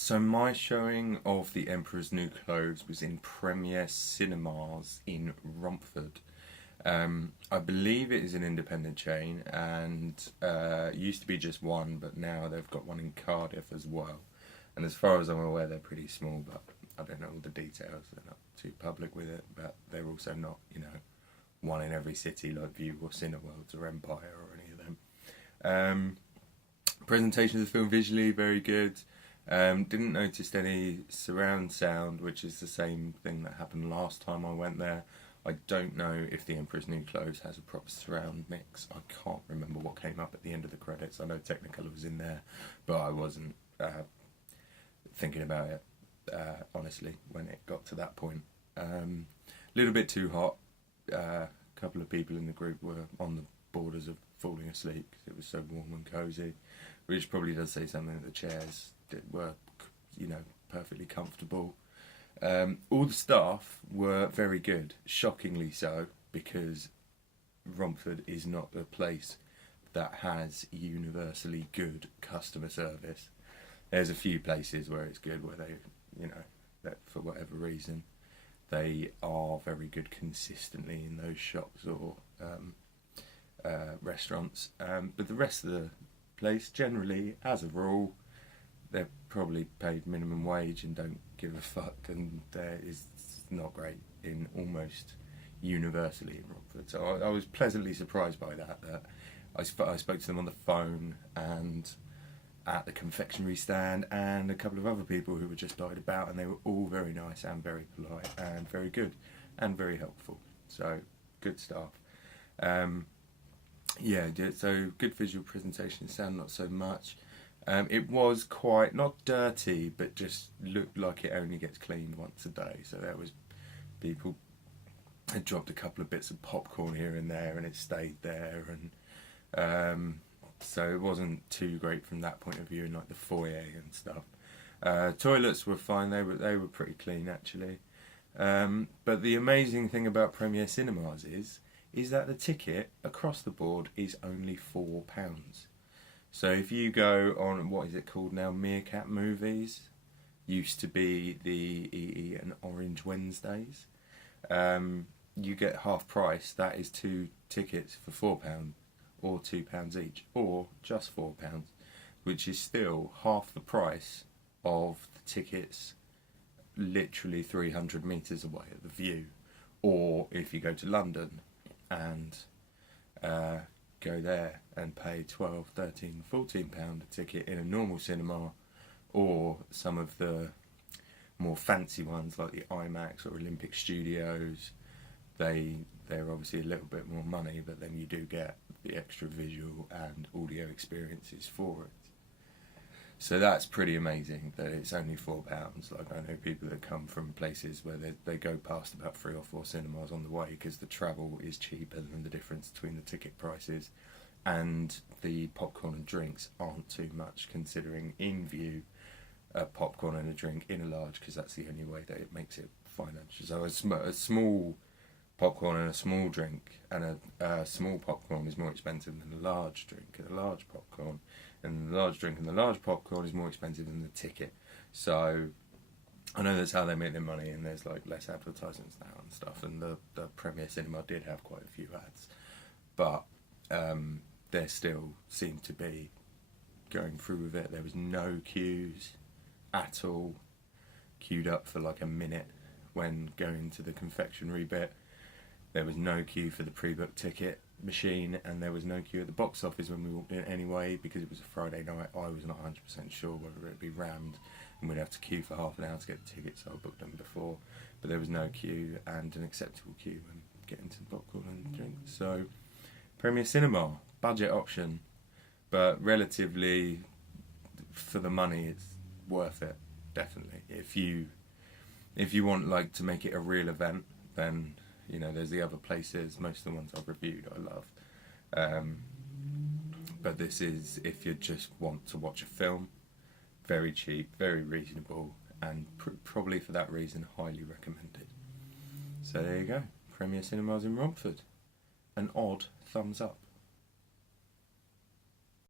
So my showing of The Emperor's New Clothes was in Premier Cinemas in Romford. I believe it is an independent chain, and used to be just one, but now they've got one in Cardiff as well. And as far as I'm aware, they're pretty small, but I don't know all the details. They're not too public with it, but they're also not, one in every city like View or Cineworlds or Empire or any of them. Presentation of the film visually very good. Didn't notice any surround sound, which is the same thing that happened last time I went there. I don't know if The Emperor's New Clothes has a proper surround mix. I can't remember what came up at the end of the credits. I know Technicolor was in there, but I wasn't thinking about it, honestly, when it got to that point. A little bit too hot. A couple of people in the group were on the borders of falling asleep because it was so warm and cosy, which probably does say something that the chairs were, perfectly comfortable. All the staff were very good, shockingly so, because Romford is not a place that has universally good customer service. There's a few places where it's good, where they, that for whatever reason, they are very good consistently in those shops or restaurants. But the rest of the place, generally, as a rule, they're probably paid minimum wage and don't give a fuck, and it's not great in almost universally in Romford. So I was pleasantly surprised by that. I spoke to them on the phone and at the confectionery stand, and a couple of other people who were just died about, and they were all very nice and very polite and very good and very helpful. So good staff. So good visual presentation, sound not so much. It was quite, not dirty, but just looked like it only gets cleaned once a day. So there was people had dropped a couple of bits of popcorn here and there, and it stayed there, and so it wasn't too great from that point of view, in like the foyer and stuff. Toilets were fine; they were pretty clean actually. But the amazing thing about Premier Cinemas is that the ticket across the board is only £4. So if you go on, what is it called now, Meerkat Movies, used to be the EE and Orange Wednesdays, you get half price. That is 2 tickets for £4 or £2 each, or just £4, which is still half the price of the tickets literally 300 metres away at the View. Or if you go to London and go there and pay £12, £13, £14 a ticket in a normal cinema, or some of the more fancy ones like the IMAX or Olympic Studios, they're obviously a little bit more money, but then you do get the extra visual and audio experiences for it. So that's pretty amazing that it's only £4. Like, I know people that come from places where they go past about 3 or 4 cinemas on the way because the travel is cheaper than the difference between the ticket prices, and the popcorn and drinks aren't too much, considering in View a popcorn and a drink in a large, because that's the only way that it makes it financial. So a small popcorn and a small drink and a small popcorn is more expensive than a large drink and a large popcorn, and the large drink and the large popcorn is more expensive than the ticket. So I know that's how they make their money, and there's like less advertisements now and stuff, and the Premier Cinema did have quite a few ads, but there still seemed to be going through with it. There was no queues at all. Queued up for like a minute when going to the confectionery bit. There was no queue for the pre-booked ticket machine, and there was no queue at the box office when we walked in anyway, because it was a Friday night. I was not 100% sure whether it'd be rammed and we'd have to queue for half an hour to get the tickets, so I booked them before. But there was no queue and an acceptable queue when getting to the popcorn and drinks. So Premier Cinema, budget option, but relatively for the money it's worth it, definitely. If you want like to make it a real event, then there's the other places. Most of the ones I've reviewed I love, but this is, if you just want to watch a film, very cheap, very reasonable, and probably for that reason highly recommended. So there you go, Premier Cinemas in Romford. An odd thumbs up.